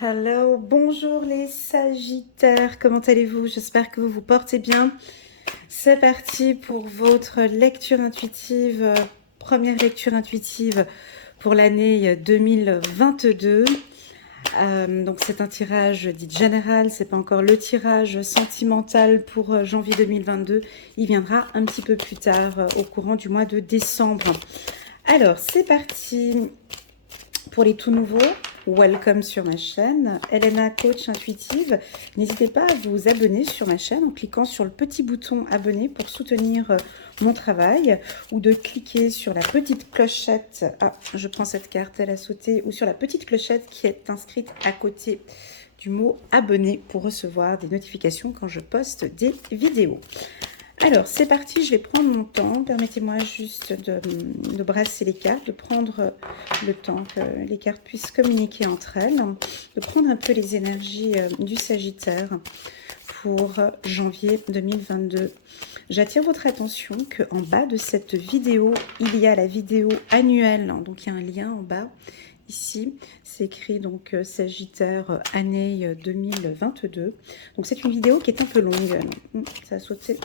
Hello, bonjour les Sagittaires, comment allez-vous? J'espère que vous vous portez bien. C'est parti pour votre lecture intuitive, première lecture intuitive pour l'année 2022. Donc c'est un tirage dit général, c'est pas encore le tirage sentimental pour janvier 2022. Il viendra un petit peu plus tard, au courant du mois de décembre. Alors c'est parti. Pour les tout nouveaux, welcome sur ma chaîne, Elena Coach Intuitive. N'hésitez pas à vous abonner sur ma chaîne en cliquant sur le petit bouton abonner pour soutenir mon travail ou de cliquer sur la petite clochette. Ah, je prends cette carte, elle a sauté. Ou sur la petite clochette qui est inscrite à côté du mot abonner pour recevoir des notifications quand je poste des vidéos. Alors, c'est parti, je vais prendre mon temps. Permettez-moi juste de brasser les cartes, de prendre le temps que les cartes puissent communiquer entre elles, de prendre un peu les énergies du Sagittaire pour janvier 2022. J'attire votre attention qu'en bas de cette vidéo, il y a la vidéo annuelle. Donc, il y a un lien en bas. Ici, c'est écrit donc Sagittaire année 2022. Donc, c'est une vidéo qui est un peu longue. Ça a sauté.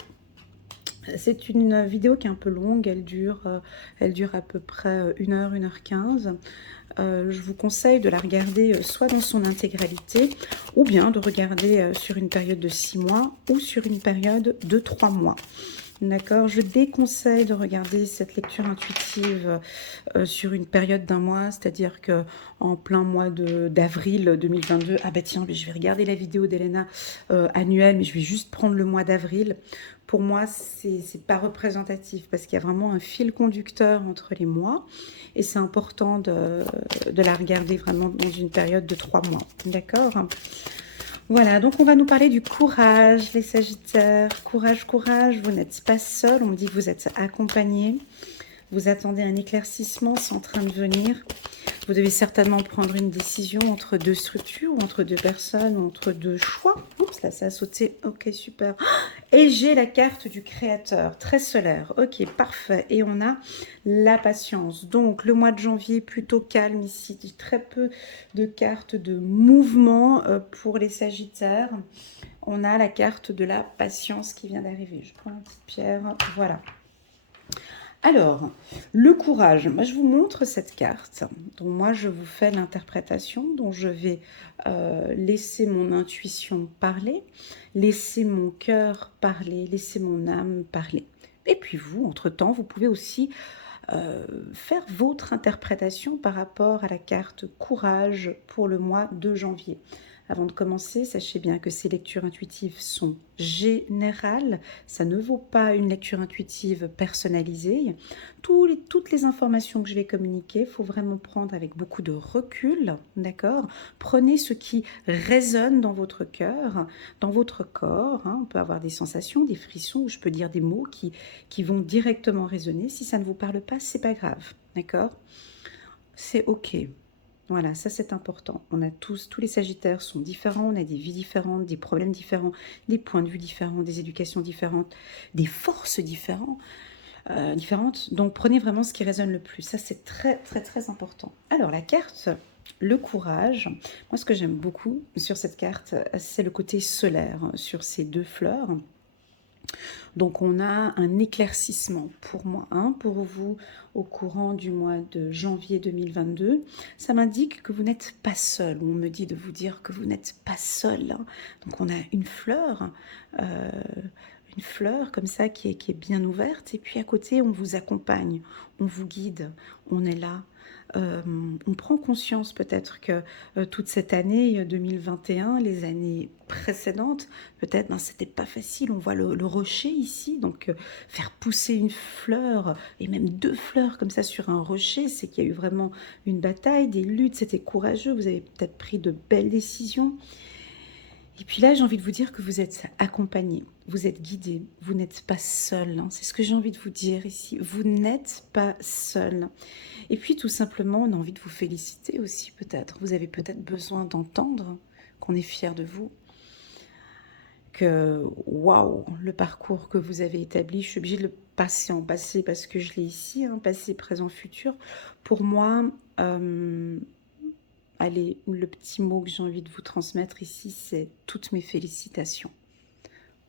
C'est une vidéo qui est un peu longue, elle dure à peu près 1 heure, 1 h 15. Je vous conseille de la regarder soit dans son intégralité, ou bien de regarder sur une période de 6 mois, ou sur une période de 3 mois. D'accord, je déconseille de regarder cette lecture intuitive sur une période d'1 mois, c'est-à-dire que en plein mois d'avril 2022, ah bah tiens, je vais regarder la vidéo d'Elena annuelle, mais je vais juste prendre le mois d'avril. Pour moi, c'est pas représentatif parce qu'il y a vraiment un fil conducteur entre les mois et c'est important de la regarder vraiment dans une période de 3 mois. D'accord ? Voilà, donc on va nous parler du courage, les Sagittaires. Courage, courage, vous n'êtes pas seul, on me dit que vous êtes accompagné. Vous attendez un éclaircissement, c'est en train de venir. Vous devez certainement prendre une décision entre deux structures, ou entre deux personnes, ou entre deux choix. Oups, là ça a sauté, ok super. Et j'ai la carte du créateur, très solaire, ok parfait. Et on a la patience. Donc le mois de janvier plutôt calme ici, très peu de cartes de mouvement pour les Sagittaires. On a la carte de la patience qui vient d'arriver. Je prends une petite pierre, voilà. Alors, le courage, moi je vous montre cette carte, dont moi je vous fais l'interprétation, dont je vais laisser mon intuition parler, laisser mon cœur parler, laisser mon âme parler. Et puis vous, entre-temps, vous pouvez aussi faire votre interprétation par rapport à la carte courage pour le mois de janvier. Avant de commencer, sachez bien que ces lectures intuitives sont générales. Ça ne vaut pas une lecture intuitive personnalisée. Toutes les informations que je vais communiquer, il faut vraiment prendre avec beaucoup de recul, d'accord? Prenez ce qui résonne dans votre cœur, dans votre corps. On peut avoir des sensations, des frissons, ou je peux dire des mots qui vont directement résonner. Si ça ne vous parle pas, c'est pas grave, d'accord? C'est ok. Voilà, ça c'est important. On a tous les Sagittaires sont différents, on a des vies différentes, des problèmes différents, des points de vue différents, des éducations différentes, des forces différentes. Donc prenez vraiment ce qui résonne le plus. Ça c'est très très très important. Alors la carte, le courage. Moi ce que j'aime beaucoup sur cette carte, c'est le côté solaire sur ces deux fleurs. Donc on a un éclaircissement pour moi, pour vous au courant du mois de janvier 2022. Ça m'indique que vous n'êtes pas seul. On me dit de vous dire que vous n'êtes pas seul. Donc on a une fleur comme ça qui est bien ouverte. Et puis à côté, on vous accompagne, on vous guide, on est là. On prend conscience peut-être que toute cette année 2021, les années précédentes, peut-être c'était pas facile. On voit le rocher ici, donc faire pousser une fleur et même deux fleurs comme ça sur un rocher, c'est qu'il y a eu vraiment une bataille, des luttes, c'était courageux. Vous avez peut-être pris de belles décisions. Et puis là, j'ai envie de vous dire que vous êtes accompagné, vous êtes guidé, vous n'êtes pas seul. C'est ce que j'ai envie de vous dire ici. Vous n'êtes pas seul. Et puis tout simplement, on a envie de vous féliciter aussi peut-être. Vous avez peut-être besoin d'entendre qu'on est fier de vous. Que waouh, le parcours que vous avez établi, je suis obligée de le passer en passé parce que je l'ai ici, passé, présent, futur. Pour moi, allez, le petit mot que j'ai envie de vous transmettre ici, c'est toutes mes félicitations.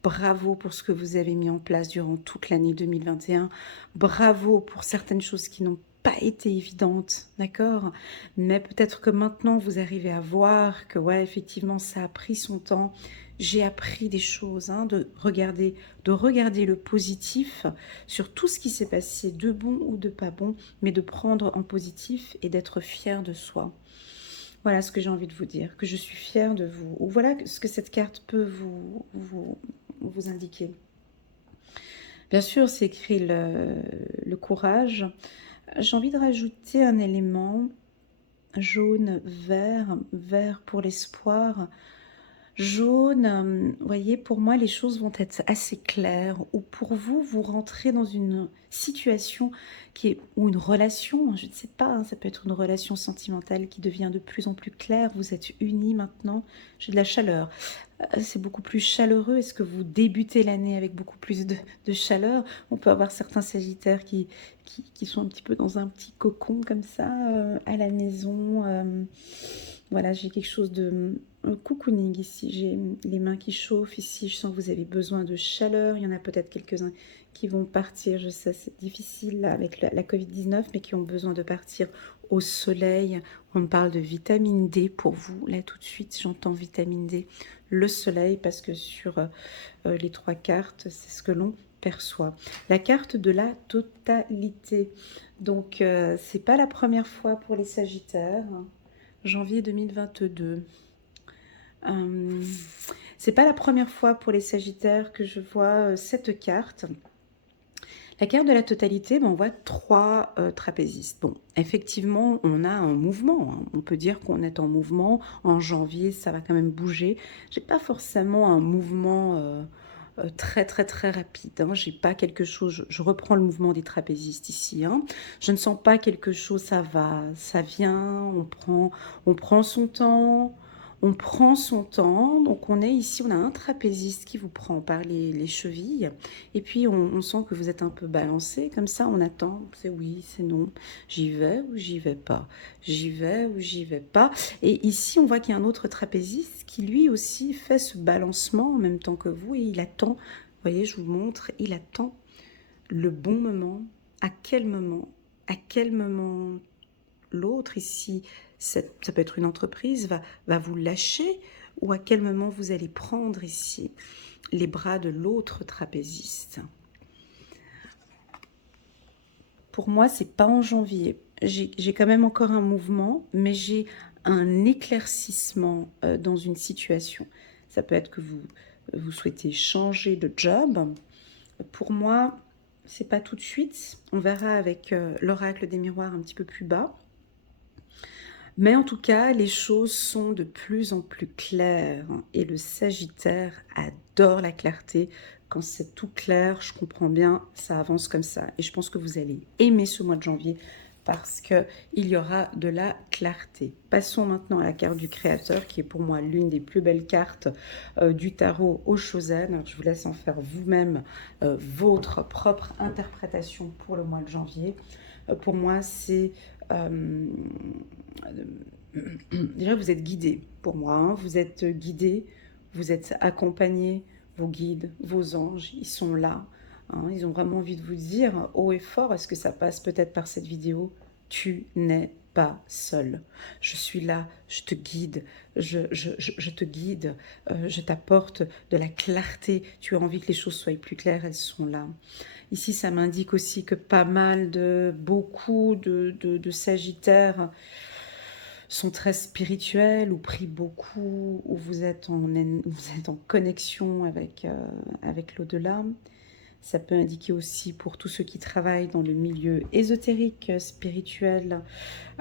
Bravo pour ce que vous avez mis en place durant toute l'année 2021. Bravo pour certaines choses qui n'ont pas été évidentes, d'accord? Mais peut-être que maintenant vous arrivez à voir que ouais, effectivement, ça a pris son temps. J'ai appris des choses, hein, de regarder le positif sur tout ce qui s'est passé, de bon ou de pas bon, mais de prendre en positif et d'être fier de soi. Voilà ce que j'ai envie de vous dire, que je suis fière de vous. Ou voilà ce que cette carte peut vous indiquer. Bien sûr, c'est écrit le courage. J'ai envie de rajouter un élément jaune, vert, vert pour l'espoir. Jaune, vous voyez, pour moi, les choses vont être assez claires. Ou pour vous, vous rentrez dans une situation ou une relation, je ne sais pas, hein, ça peut être une relation sentimentale qui devient de plus en plus claire. Vous êtes unis maintenant. J'ai de la chaleur. C'est beaucoup plus chaleureux. Est-ce que vous débutez l'année avec beaucoup plus de chaleur? On peut avoir certains sagittaires qui sont un petit peu dans un petit cocon comme ça, à la maison. Voilà, j'ai quelque chose de cocooning ici. J'ai les mains qui chauffent ici. Je sens que vous avez besoin de chaleur. Il y en a peut-être quelques-uns qui vont partir. Je sais, c'est difficile là, avec la Covid-19, mais qui ont besoin de partir au soleil. On me parle de vitamine D pour vous. Là, tout de suite, j'entends vitamine D. Le soleil, parce que sur les 3 cartes, c'est ce que l'on perçoit. La carte de la totalité. Donc, c'est pas la première fois pour les Sagittaires. Janvier 2022. C'est pas la première fois pour les Sagittaires que je vois cette carte. La carte de la totalité, on voit 3 trapézistes. Bon, effectivement, on a un mouvement. Hein. On peut dire qu'on est en mouvement. En janvier, ça va quand même bouger. J'ai pas forcément un mouvement très très très rapide. Hein. J'ai pas quelque chose. Je reprends le mouvement des trapézistes ici. Hein. Je ne sens pas quelque chose. Ça va, ça vient. On prend son temps. On prend son temps, donc on est ici, on a un trapéziste qui vous prend par les chevilles, et puis on sent que vous êtes un peu balancé, comme ça on attend, c'est oui, c'est non, j'y vais ou j'y vais pas, j'y vais ou j'y vais pas, et ici on voit qu'il y a un autre trapéziste qui lui aussi fait ce balancement en même temps que vous, et il attend, vous voyez, je vous montre, il attend le bon moment, à quel moment l'autre ici, ça peut être une entreprise, va vous lâcher, ou à quel moment vous allez prendre ici les bras de l'autre trapéziste. Pour moi, c'est pas en janvier. J'ai quand même encore un mouvement, mais j'ai un éclaircissement dans une situation. Ça peut être que vous souhaitez changer de job. Pour moi, c'est pas tout de suite. On verra avec l'oracle des miroirs un petit peu plus bas. Mais en tout cas, les choses sont de plus en plus claires et le Sagittaire adore la clarté. Quand c'est tout clair, je comprends bien, ça avance comme ça. Et je pense que vous allez aimer ce mois de janvier parce qu'il y aura de la clarté. Passons maintenant à la carte du Créateur, qui est pour moi l'une des plus belles cartes du tarot au Chosen. Alors, je vous laisse en faire vous-même votre propre interprétation pour le mois de janvier. Pour moi, c'est... déjà, vous êtes guidé pour moi. Hein. Vous êtes guidé, vous êtes accompagné. Vos guides, vos anges, ils sont là. Hein. Ils ont vraiment envie de vous dire haut et fort, est-ce que ça passe peut-être par cette vidéo? Tu n'es pas seul. Je suis là, je te guide, je te guide, je t'apporte de la clarté. Tu as envie que les choses soient plus claires, elles sont là. Ici, ça m'indique aussi que beaucoup de Sagittaires sont très spirituels ou prient beaucoup, ou vous êtes en connexion avec l'au-delà. Ça peut indiquer aussi pour tous ceux qui travaillent dans le milieu ésotérique, spirituel,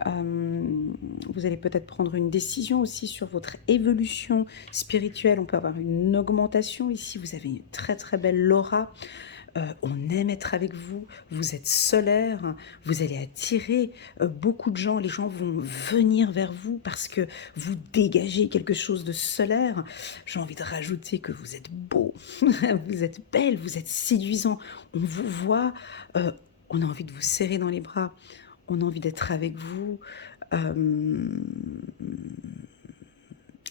vous allez peut-être prendre une décision aussi sur votre évolution spirituelle. On peut avoir une augmentation ici, vous avez une très très belle aura. On aime être avec vous, vous êtes solaire, vous allez attirer beaucoup de gens, les gens vont venir vers vous parce que vous dégagez quelque chose de solaire. J'ai envie de rajouter que vous êtes beau, vous êtes belle, vous êtes séduisant, on vous voit, on a envie de vous serrer dans les bras, on a envie d'être avec vous.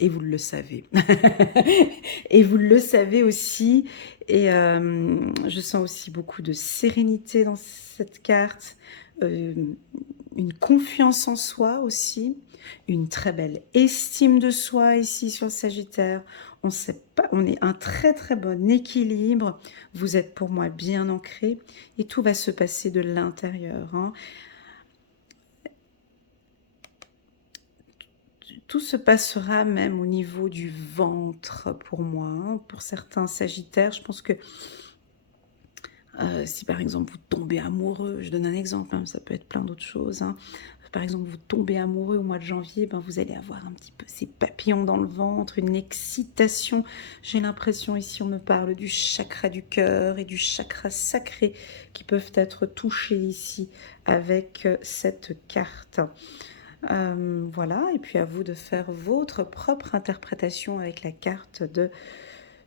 Et vous le savez. Et vous le savez aussi. Et je sens aussi beaucoup de sérénité dans cette carte. Une confiance en soi aussi. Une très belle estime de soi ici sur le Sagittaire. On sait pas, on est un très très bon équilibre. Vous êtes pour moi bien ancré. Et tout va se passer de l'intérieur. Hein. Tout se passera même au niveau du ventre pour moi. Hein. Pour certains Sagittaires, je pense que si par exemple vous tombez amoureux, je donne un exemple, hein, ça peut être plein d'autres choses. Hein. Par exemple, vous tombez amoureux au mois de janvier, ben vous allez avoir un petit peu ces papillons dans le ventre, une excitation. J'ai l'impression ici, on me parle du chakra du cœur et du chakra sacré qui peuvent être touchés ici avec cette carte. Voilà, et puis à vous de faire votre propre interprétation avec la carte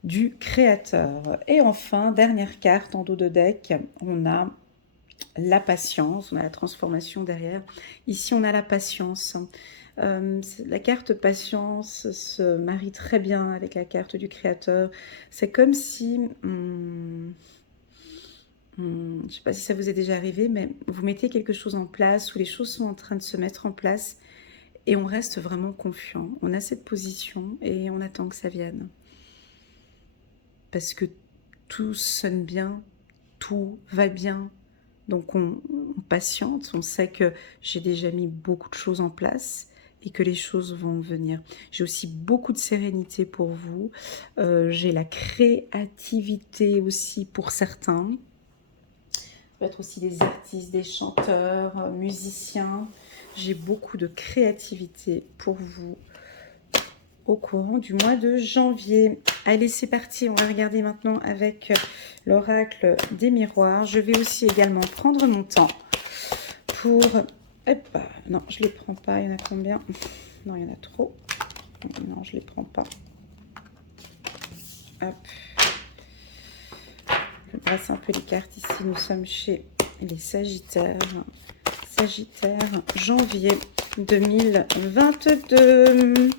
du créateur. Et enfin, dernière carte en dos de deck, on a la patience, on a la transformation derrière. Ici, on a la patience. La carte patience se marie très bien avec la carte du créateur. C'est comme si... je ne sais pas si ça vous est déjà arrivé, mais vous mettez quelque chose en place, où les choses sont en train de se mettre en place, et on reste vraiment confiant. On a cette position, et on attend que ça vienne. Parce que tout sonne bien, tout va bien. Donc on patiente, on sait que j'ai déjà mis beaucoup de choses en place et que les choses vont venir. J'ai aussi beaucoup de sérénité pour vous. J'ai la créativité aussi pour certains. Ça peut être aussi des artistes, des chanteurs, musiciens. J'ai beaucoup de créativité pour vous au courant du mois de janvier. Allez, c'est parti. On va regarder maintenant avec l'oracle des miroirs. Je vais aussi également prendre mon temps pour... non, je ne les prends pas. Il y en a combien? Non, il y en a trop. Non, je ne les prends pas. Hop. Je brasse un peu les cartes ici. Nous sommes chez les Sagittaires. Sagittaire, janvier 2022.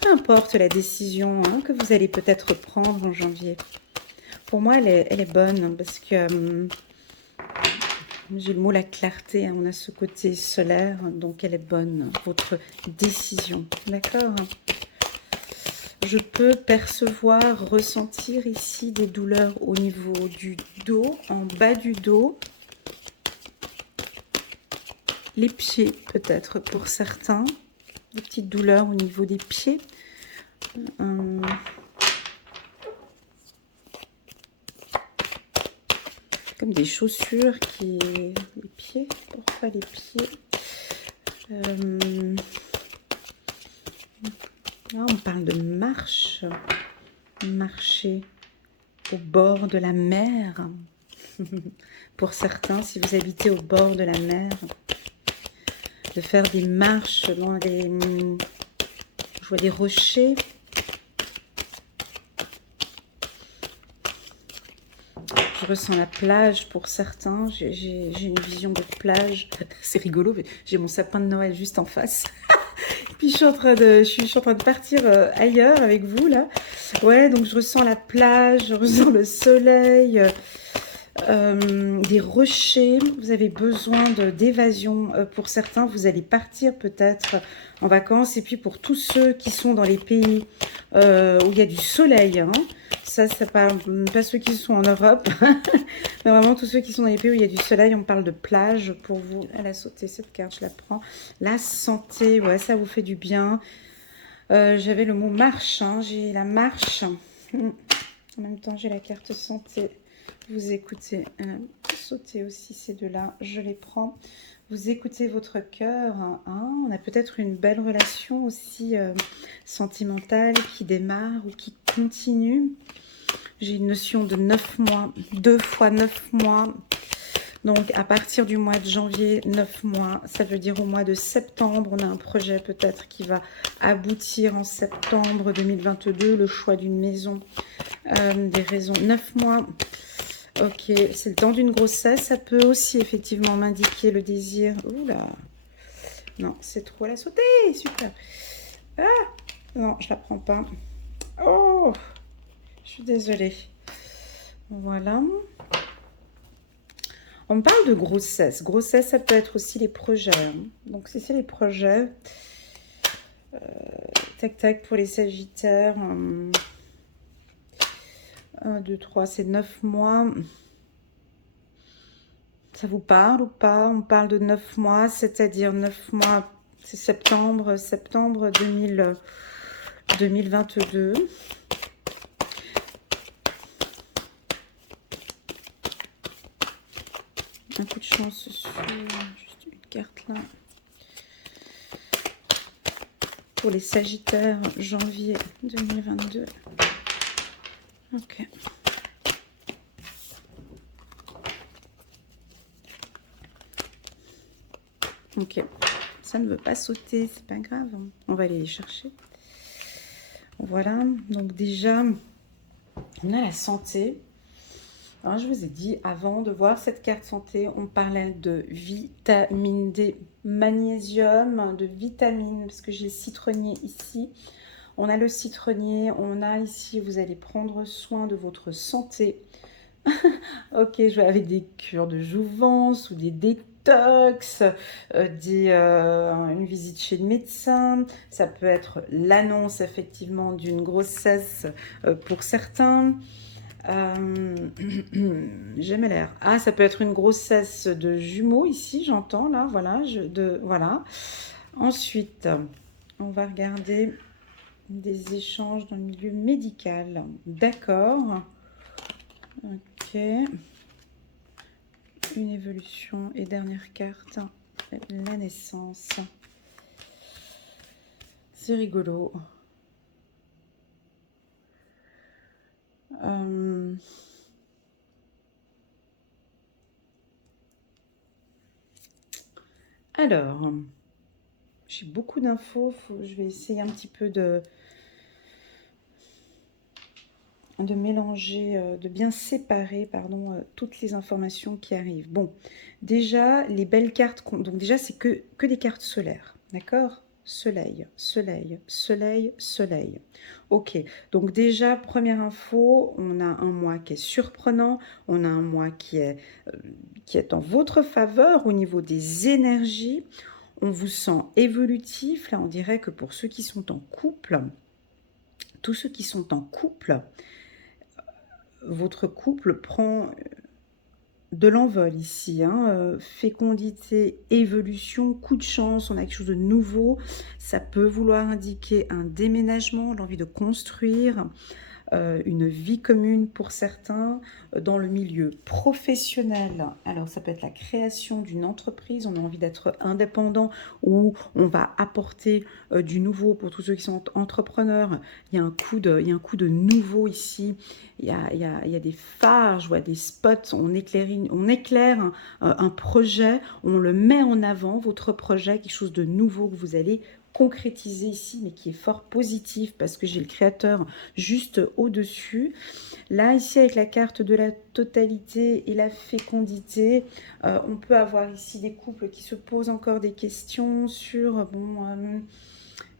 Peu importe la décision que vous allez peut-être prendre en janvier. Pour moi, elle est bonne parce que j'ai le mot la clarté. On a ce côté solaire, donc elle est bonne, votre décision. D'accord? Je peux percevoir, ressentir ici des douleurs au niveau du dos, en bas du dos. Les pieds, peut-être pour certains. Des petites douleurs au niveau des pieds. Comme des chaussures qui... Les pieds, pourquoi les pieds on parle de marche. Marcher au bord de la mer. Pour certains, si vous habitez au bord de la mer, de faire des marches dans les... Je vois des rochers. Je ressens la plage pour certains. J'ai une vision de plage. C'est rigolo, mais j'ai mon sapin de Noël juste en face. Puis je suis en train de partir ailleurs avec vous là. Ouais, donc je ressens la plage, je ressens le soleil, des rochers. Vous avez besoin d'évasion. Pour certains, vous allez partir peut-être en vacances. Et puis pour tous ceux qui sont dans les pays où il y a du soleil, hein, ça parle pas ceux qui sont en Europe, mais vraiment tous ceux qui sont dans les pays où il y a du soleil. On parle de plage pour vous. Elle a sauté cette carte, je la prends. La santé, ouais, ça vous fait du bien. J'avais le mot marche, hein, j'ai la marche. En même temps, j'ai la carte santé. Vous écoutez, sauter aussi ces deux-là, je les prends. Vous écoutez votre cœur. Hein, on a peut-être une belle relation aussi sentimentale qui démarre ou qui continue. J'ai une notion de 9 mois, 2 fois 9 mois. Donc, à partir du mois de janvier, 9 mois, ça veut dire au mois de septembre, on a un projet peut-être qui va aboutir en septembre 2022, le choix d'une maison, des raisons. 9 mois, ok, c'est le temps d'une grossesse, ça peut aussi effectivement m'indiquer le désir. Oula, Non, c'est trop, elle a sauté. Super. Ah, non, je la prends pas. Oh, je suis désolée. Voilà. On parle de grossesse. Grossesse, ça peut être aussi les projets. Hein. Donc, si c'est les projets, tac, tac, pour les Sagittaires. 1, 2, 3, c'est 9 mois. Ça vous parle ou pas? On parle de 9 mois, c'est-à-dire 9 mois, c'est septembre 2022. Un coup de chance sur juste une carte là. Pour les Sagittaires, janvier 2022. Ok. Ok. Ça ne veut pas sauter, c'est pas grave. On va aller les chercher. Voilà. Donc déjà, on a la santé. Alors, je vous ai dit, avant de voir cette carte santé, on parlait de vitamine D, magnésium, de vitamines, parce que j'ai citronnier ici. On a le citronnier, on a ici, vous allez prendre soin de votre santé. Ok, je vais avec des cures de jouvence ou des détox, une visite chez le médecin. Ça peut être l'annonce effectivement d'une grossesse pour certains. J'aime l'air. Ah, ça peut être une grossesse de jumeaux ici, j'entends là, voilà, voilà. Ensuite, on va regarder des échanges dans le milieu médical. D'accord. Ok. Une évolution et dernière carte, la naissance. C'est rigolo. Alors, j'ai beaucoup d'infos. Je vais essayer un petit peu de mélanger, de bien séparer, pardon, toutes les informations qui arrivent. Bon, déjà, les belles cartes, donc déjà, c'est que des cartes solaires, d'accord? Soleil, soleil, soleil, soleil. Ok, donc déjà, première info, on a un mois qui est surprenant, on a un mois qui est en votre faveur au niveau des énergies, on vous sent évolutif, là on dirait que pour ceux qui sont en couple, tous ceux qui sont en couple, votre couple prend de l'envol ici, hein, fécondité, évolution, coup de chance, on a quelque chose de nouveau, ça peut vouloir indiquer un déménagement, l'envie de construire, une vie commune pour certains, dans le milieu professionnel. Alors ça peut être la création d'une entreprise, on a envie d'être indépendant ou on va apporter du nouveau pour tous ceux qui sont entrepreneurs. Il y a un coup de nouveau ici, il y a des phares, je vois des spots, on éclaire un projet, on le met en avant, votre projet, quelque chose de nouveau que vous allez concrétiser ici, mais qui est fort positif parce que j'ai le créateur juste au-dessus. Là, ici, avec la carte de la totalité et la fécondité, on peut avoir ici des couples qui se posent encore des questions sur,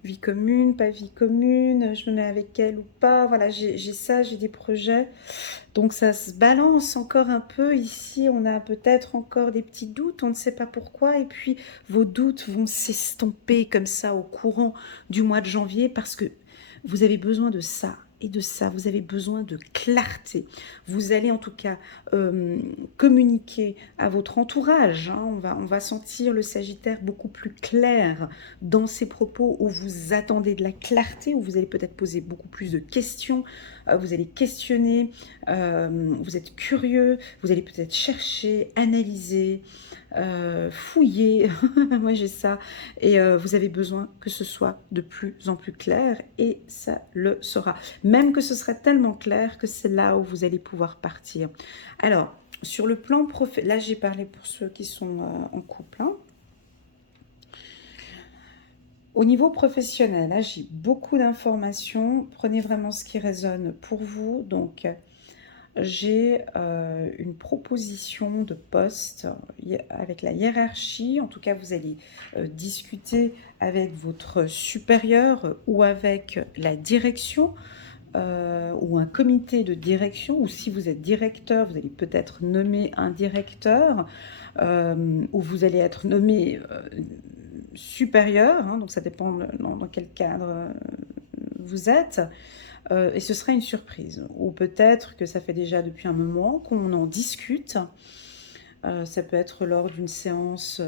vie commune, pas vie commune, je me mets avec elle ou pas. Voilà, j'ai ça, j'ai des projets. Donc ça se balance encore un peu. Ici, on a peut-être encore des petits doutes, on ne sait pas pourquoi. Et puis, vos doutes vont s'estomper comme ça au courant du mois de janvier parce que vous avez besoin de ça. Et de ça, vous avez besoin de clarté. Vous allez en tout cas communiquer à votre entourage. Hein. On va sentir le Sagittaire beaucoup plus clair dans ses propos où vous attendez de la clarté, où vous allez peut-être poser beaucoup plus de questions. Vous allez questionner, vous êtes curieux, vous allez peut-être chercher, analyser, fouiller, moi j'ai ça, et vous avez besoin que ce soit de plus en plus clair, et ça le sera. Même que ce sera tellement clair que c'est là où vous allez pouvoir partir. Alors, sur le plan là j'ai parlé pour ceux qui sont en couple, hein. Au niveau professionnel, là j'ai beaucoup d'informations, prenez vraiment ce qui résonne pour vous, donc j'ai une proposition de poste avec la hiérarchie. En tout cas, vous allez discuter avec votre supérieur ou avec la direction ou un comité de direction. Ou si vous êtes directeur, vous allez peut-être nommer un directeur ou vous allez être nommé supérieur. Hein, donc, ça dépend dans quel cadre vous êtes. Et ce sera une surprise. Ou peut-être que ça fait déjà depuis un moment qu'on en discute. Ça peut être lors d'une séance,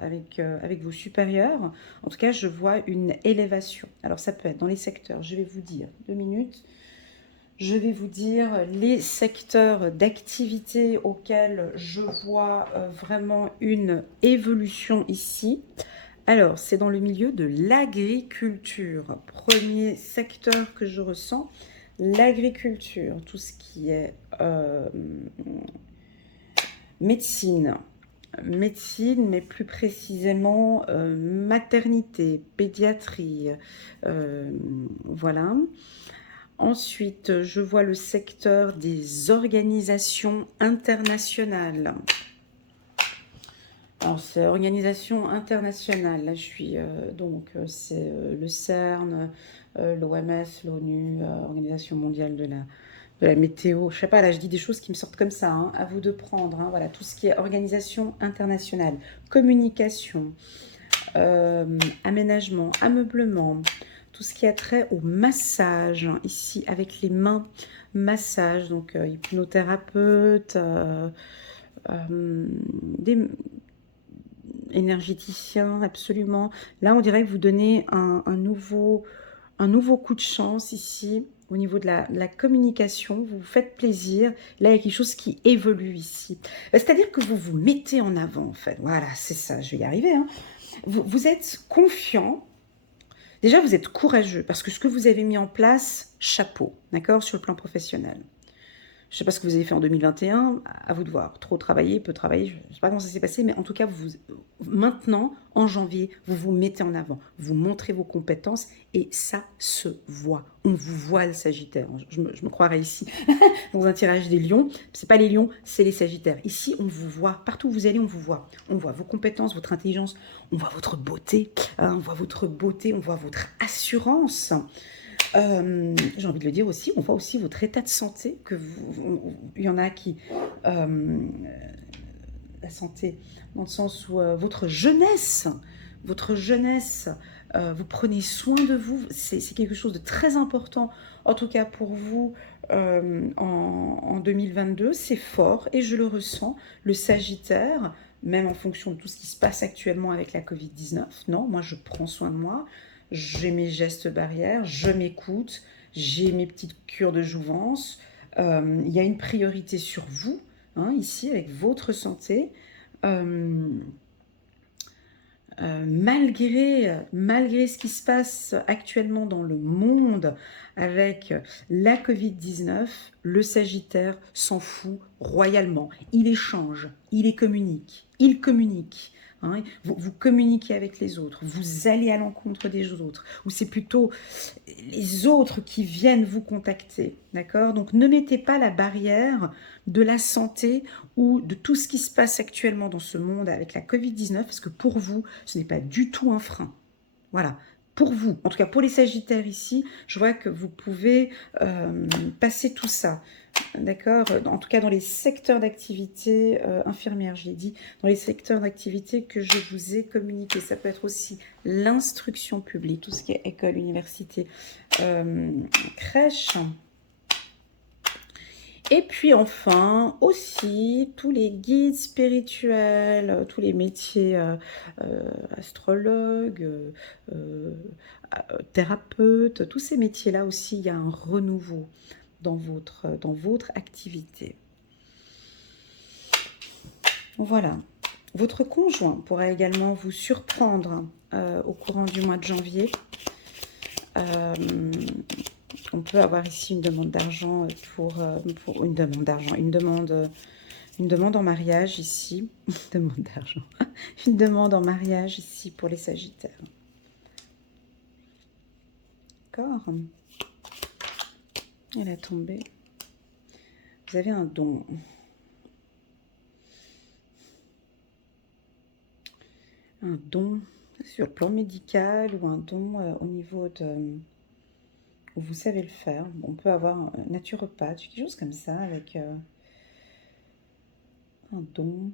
avec vos supérieurs. En tout cas, je vois une élévation. Alors, ça peut être dans les secteurs. Je vais vous dire, 2 minutes. Je vais vous dire les secteurs d'activité auxquels je vois vraiment une évolution ici. Alors, c'est dans le milieu de l'agriculture. Premier secteur que je ressens, l'agriculture. Tout ce qui est médecine. Médecine, mais plus précisément maternité, pédiatrie. Voilà. Ensuite, je vois le secteur des organisations internationales. Alors, c'est organisation internationale. Là, je suis c'est le CERN, l'OMS, l'ONU, Organisation mondiale de la météo. Je sais pas, là, je dis des choses qui me sortent comme ça. Hein, à vous de prendre. Hein, voilà, tout ce qui est organisation internationale, communication, aménagement, ameublement, tout ce qui a trait au massage. Hein, ici, avec les mains, massage, donc hypnothérapeute, des énergéticien, absolument. Là, on dirait que vous donnez un nouveau coup de chance ici, au niveau de la communication. Vous vous faites plaisir. Là, il y a quelque chose qui évolue ici. C'est-à-dire que vous vous mettez en avant, en fait. Voilà, c'est ça, je vais y arriver. Hein. Vous êtes confiant. Déjà, vous êtes courageux, parce que ce que vous avez mis en place, chapeau, d'accord, sur le plan professionnel. Je ne sais pas ce que vous avez fait en 2021, à vous de voir. Trop travailler, peu travailler, je ne sais pas comment ça s'est passé, mais en tout cas, maintenant, en janvier, vous vous mettez en avant, vous montrez vos compétences et ça se voit. On vous voit le Sagittaire. Je me croirais ici dans un tirage des lions. Ce n'est pas les lions, c'est les Sagittaires. Ici, on vous voit. Partout où vous allez, on vous voit. On voit vos compétences, votre intelligence, on voit votre beauté, hein, on voit votre beauté, on voit votre assurance. J'ai envie de le dire aussi, on voit aussi votre état de santé, il y en a qui... la santé, dans le sens où votre jeunesse, vous prenez soin de vous, c'est quelque chose de très important, en tout cas pour vous, en 2022, c'est fort, et je le ressens, le Sagittaire, même en fonction de tout ce qui se passe actuellement avec la Covid-19, non, moi je prends soin de moi, j'ai mes gestes barrières, je m'écoute, j'ai mes petites cures de jouvence. Il y a une priorité sur vous, hein, ici, avec votre santé. Malgré ce qui se passe actuellement dans le monde avec la Covid-19, le Sagittaire s'en fout royalement. Il échange, il communique. Hein, vous communiquez avec les autres, vous allez à l'encontre des autres, ou c'est plutôt les autres qui viennent vous contacter, d'accord? Donc ne mettez pas la barrière de la santé ou de tout ce qui se passe actuellement dans ce monde avec la Covid-19, parce que pour vous, ce n'est pas du tout un frein. Voilà. Pour vous, en tout cas pour les Sagittaires ici, je vois que vous pouvez passer tout ça. D'accord. En tout cas, dans les secteurs d'activité infirmière, je l'ai dit, dans les secteurs d'activité que je vous ai communiqué. Ça peut être aussi l'instruction publique, tout ce qui est école, université, crèche. Et puis enfin, aussi, tous les guides spirituels, tous les métiers astrologues, thérapeutes, tous ces métiers-là aussi, il y a un renouveau dans votre activité. Voilà. Votre conjoint pourra également vous surprendre au courant du mois de janvier. On peut avoir ici une demande d'argent pour une demande d'argent, une demande en mariage ici. Une demande d'argent. Une demande en mariage ici pour les Sagittaires. D'accord. Elle a tombé. Vous avez un don. Un don sur le plan médical ou un don au niveau de... où vous savez le faire. On peut avoir un naturopathe, quelque chose comme ça, avec un don.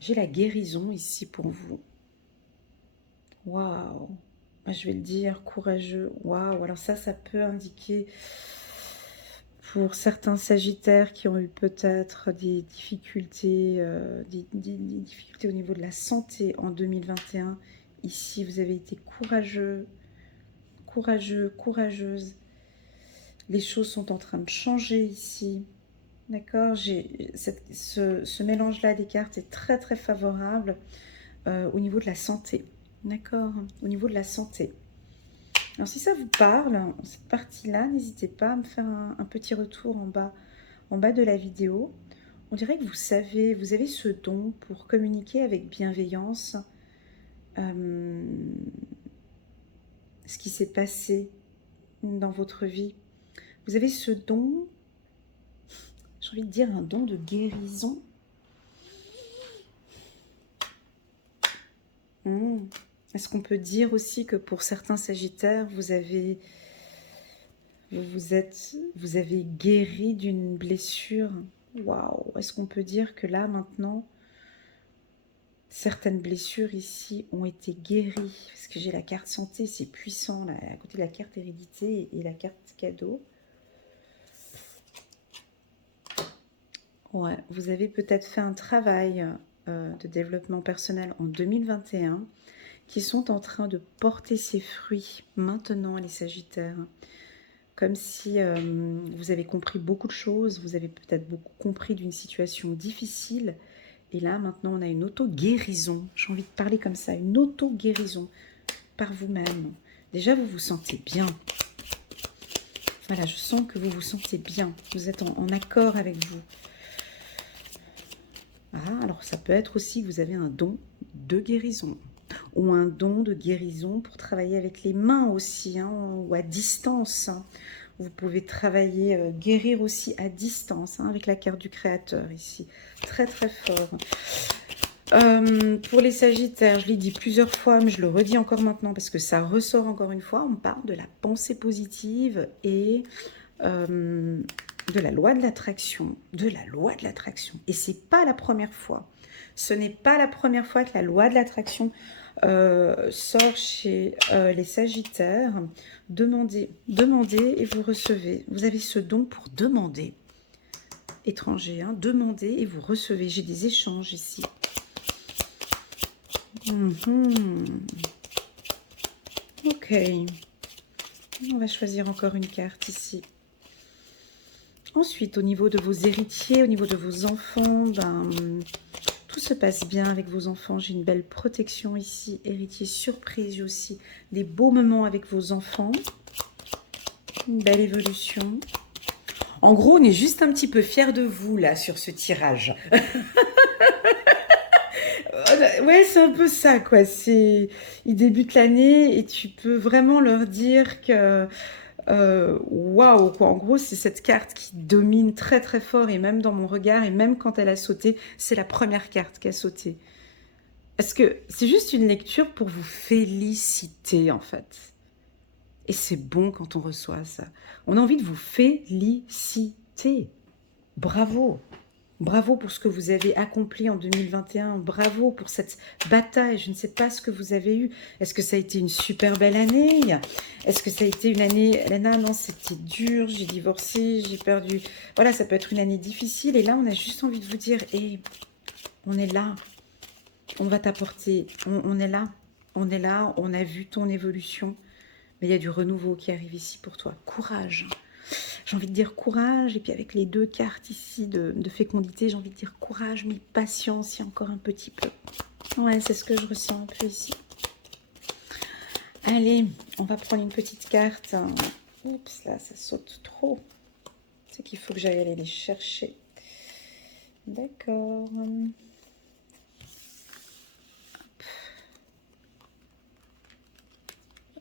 J'ai la guérison ici pour vous. Waouh! Je vais le dire, courageux. Waouh! Alors ça peut indiquer pour certains sagittaires qui ont eu peut-être des difficultés, des difficultés au niveau de la santé en 2021. Ici, vous avez été courageux, courageux, courageuse. Les choses sont en train de changer ici. D'accord? Ce mélange-là des cartes est très très favorable au niveau de la santé. D'accord? Au niveau de la santé. Alors si ça vous parle, cette partie-là, n'hésitez pas à me faire un petit retour en bas de la vidéo. On dirait que vous avez ce don pour communiquer avec bienveillance ce qui s'est passé dans votre vie. Vous avez ce don, j'ai envie de dire un don de guérison. Est-ce qu'on peut dire aussi que pour certains sagittaires, vous avez guéri d'une blessure? Waouh! Est-ce qu'on peut dire que là, maintenant, certaines blessures ici ont été guéries? Parce que j'ai la carte santé, c'est puissant, là, à côté de la carte hérédité et la carte cadeau. Ouais, vous avez peut-être fait un travail de développement personnel en 2021 qui sont en train de porter ses fruits maintenant, les sagittaires. Comme si vous avez compris beaucoup de choses, vous avez peut-être beaucoup compris d'une situation difficile. Et là, maintenant, on a une auto-guérison. J'ai envie de parler comme ça, une auto-guérison par vous-même. Déjà, vous vous sentez bien. Voilà, je sens que vous vous sentez bien. Vous êtes en accord avec vous. Ah, alors ça peut être aussi que vous avez un don de guérison. Ou un don de guérison pour travailler avec les mains aussi, hein, ou à distance. Vous pouvez travailler, guérir aussi à distance, hein, avec la carte du créateur ici. Très très fort. Pour les sagittaires, je l'ai dit plusieurs fois, mais je le redis encore maintenant parce que ça ressort encore une fois. On parle de la pensée positive et de la loi de l'attraction. De la loi de l'attraction. Et c'est pas la première fois. Ce n'est pas la première fois que la loi de l'attraction sort chez les sagittaires. Demandez, demandez et vous recevez. Vous avez ce don pour demander. Étranger, hein, demandez et vous recevez. J'ai des échanges ici. Ok. On va choisir encore une carte ici. Ensuite, au niveau de vos héritiers, au niveau de vos enfants, tout se passe bien avec vos enfants. J'ai une belle protection ici. Héritier surprise aussi. Des beaux moments avec vos enfants. Une belle évolution. En gros, on est juste un petit peu fiers de vous, là, sur ce tirage. Ouais, c'est un peu ça, quoi. Ils débutent l'année et tu peux vraiment leur dire que... Waouh, quoi. En gros, c'est cette carte qui domine très, très fort. Et même dans mon regard, et même quand elle a sauté, c'est la première carte qui a sauté. Parce que c'est juste une lecture pour vous féliciter, en fait. Et c'est bon quand on reçoit ça. On a envie de vous féliciter. Bravo. Bravo pour ce que vous avez accompli en 2021. Bravo pour cette bataille. Je ne sais pas ce que vous avez eu. Est-ce que ça a été une super belle année? Est-ce que ça a été une année... Elena, non, c'était dur. J'ai divorcé, j'ai perdu... Voilà, ça peut être une année difficile. Et là, on a juste envie de vous dire, hé, on est là. On va t'apporter. On est là. On est là. On a vu ton évolution. Mais il y a du renouveau qui arrive ici pour toi. Courage. J'ai envie de dire courage. Et puis avec les deux cartes ici de fécondité, j'ai envie de dire courage, mais patience, il y a encore un petit peu. Ouais, c'est ce que je ressens un peu ici. Allez, on va prendre une petite carte. Oups, là, ça saute trop. C'est qu'il faut que j'aille aller les chercher. D'accord.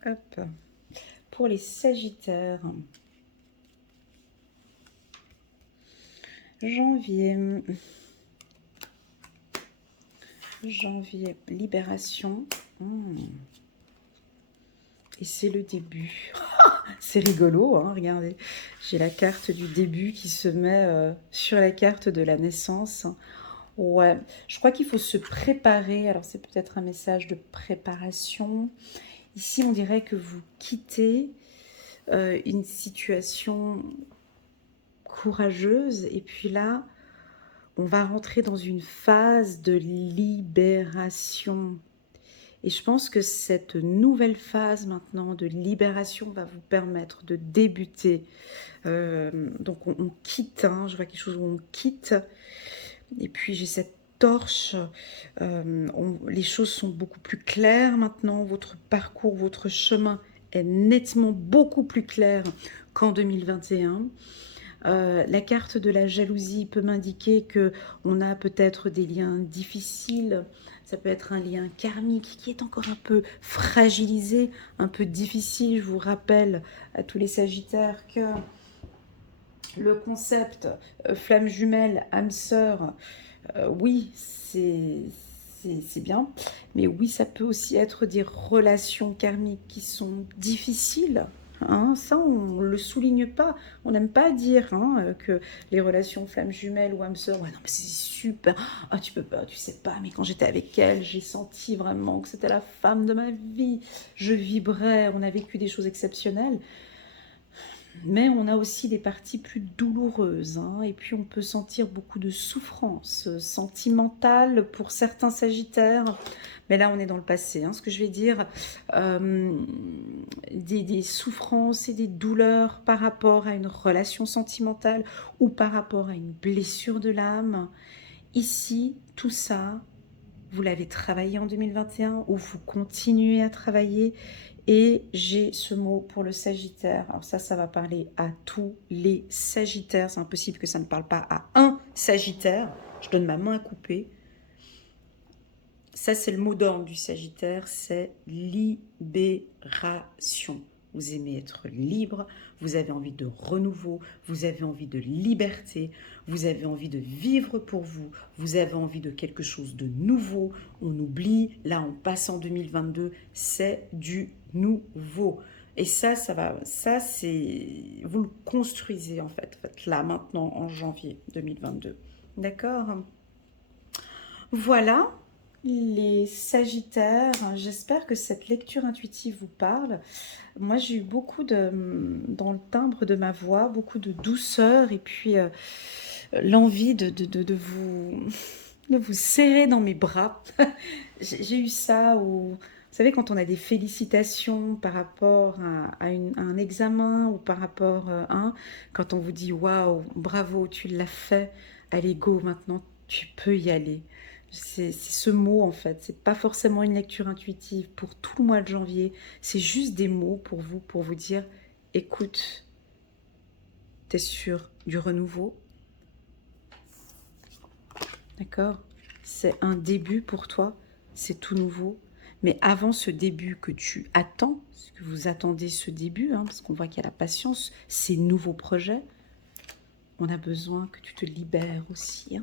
Hop. Pour les sagittaires, Janvier. Janvier, libération. Et c'est le début. C'est rigolo, hein, regardez. J'ai la carte du début qui se met sur la carte de la naissance. Ouais, je crois qu'il faut se préparer. Alors, c'est peut-être un message de préparation. Ici, on dirait que vous quittez une situation courageuse. Et puis là, on va rentrer dans une phase de libération. Et je pense que cette nouvelle phase maintenant de libération va vous permettre de débuter. Donc on quitte, hein, je vois quelque chose où on quitte. Et puis j'ai cette torche. Les choses sont beaucoup plus claires maintenant. Votre parcours, votre chemin est nettement beaucoup plus clair qu'en 2021. La carte de la jalousie peut m'indiquer que on a peut-être des liens difficiles. Ça peut être un lien karmique qui est encore un peu fragilisé, un peu difficile. Je vous rappelle à tous les Sagittaires que le concept flamme jumelle, âme sœur, oui, c'est bien. Mais oui, ça peut aussi être des relations karmiques qui sont difficiles. Hein, ça, on ne le souligne pas. On n'aime pas dire que les relations flammes jumelles ou âmes sœurs, ouais, non, mais c'est super. Ah, tu peux pas, tu sais pas, mais quand j'étais avec elle, j'ai senti vraiment que c'était la femme de ma vie. Je vibrais, on a vécu des choses exceptionnelles. Mais on a aussi des parties plus douloureuses, hein, et puis on peut sentir beaucoup de souffrance sentimentale pour certains Sagittaires. Mais là, on est dans le passé, hein, ce que je vais dire, des souffrances et des douleurs par rapport à une relation sentimentale ou par rapport à une blessure de l'âme. Ici, tout ça, vous l'avez travaillé en 2021 ou vous continuez à travailler. Et j'ai ce mot pour le Sagittaire. Alors ça va parler à tous les Sagittaires. C'est impossible que ça ne parle pas à un Sagittaire. Je donne ma main à couper. Ça, c'est le mot d'ordre du Sagittaire, c'est libération. Vous aimez être libre, vous avez envie de renouveau, vous avez envie de liberté, vous avez envie de vivre pour vous, vous avez envie de quelque chose de nouveau. On oublie, là on passe en 2022, c'est du nouveau. Et ça c'est, vous le construisez en fait, là maintenant en janvier 2022. D'accord? Voilà. Les Sagittaires, j'espère que cette lecture intuitive vous parle. Moi, j'ai eu beaucoup dans le timbre de ma voix, beaucoup de douceur et puis l'envie de vous serrer dans mes bras. J'ai eu ça où, vous savez, quand on a des félicitations par rapport à un examen ou par rapport quand on vous dit « Waouh, bravo, tu l'as fait, allez, go, maintenant, tu peux y aller ». C'est ce mot en fait, c'est pas forcément une lecture intuitive pour tout le mois de janvier, c'est juste des mots pour vous dire écoute, t'es sûr du renouveau, d'accord? C'est un début pour toi, c'est tout nouveau, mais avant ce début que tu attends, parce que vous attendez ce début, parce qu'on voit qu'il y a la patience, ces nouveaux projets, on a besoin que tu te libères aussi,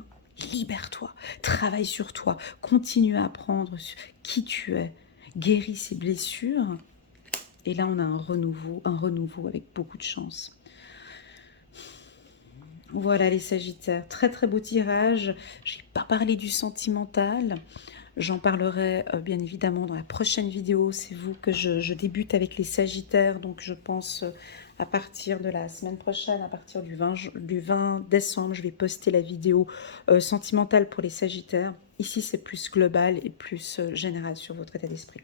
Libère-toi, travaille sur toi, continue à apprendre sur qui tu es, guéris ces blessures. Et là, on a un renouveau avec beaucoup de chance. Voilà les Sagittaires, très très beau tirage. Je n'ai pas parlé du sentimental. J'en parlerai bien évidemment dans la prochaine vidéo. C'est vous que je débute avec les Sagittaires, donc je pense à partir de la semaine prochaine, à partir du 20 décembre, je vais poster la vidéo sentimentale pour les Sagittaires. Ici, c'est plus global et plus général sur votre état d'esprit.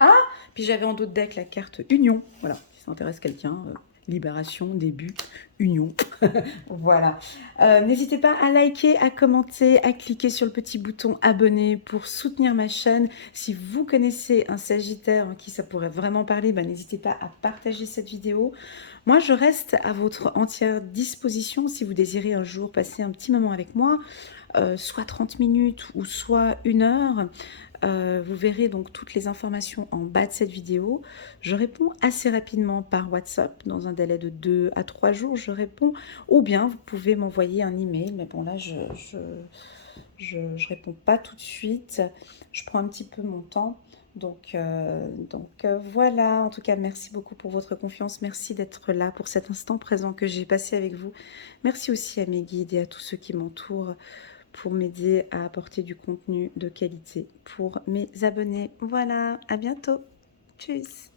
Ah, puis j'avais en dos de deck la carte Union. Voilà, si ça intéresse quelqu'un, libération, début, union. Voilà. N'hésitez pas à liker, à commenter, à cliquer sur le petit bouton abonner pour soutenir ma chaîne. Si vous connaissez un Sagittaire qui ça pourrait vraiment parler, n'hésitez pas à partager cette vidéo. Moi, je reste à votre entière disposition si vous désirez un jour passer un petit moment avec moi. soit 30 minutes ou soit 1 heure. Vous verrez donc toutes les informations en bas de cette vidéo. Je réponds assez rapidement par WhatsApp, dans un délai de 2 à 3 jours, je réponds. Ou bien vous pouvez m'envoyer un email, mais bon là je réponds pas tout de suite. Je prends un petit peu mon temps. Donc voilà, en tout cas, merci beaucoup pour votre confiance. Merci d'être là pour cet instant présent que j'ai passé avec vous. Merci aussi à mes guides et à tous ceux qui m'entourent pour m'aider à apporter du contenu de qualité pour mes abonnés. Voilà, à bientôt. Tchuss.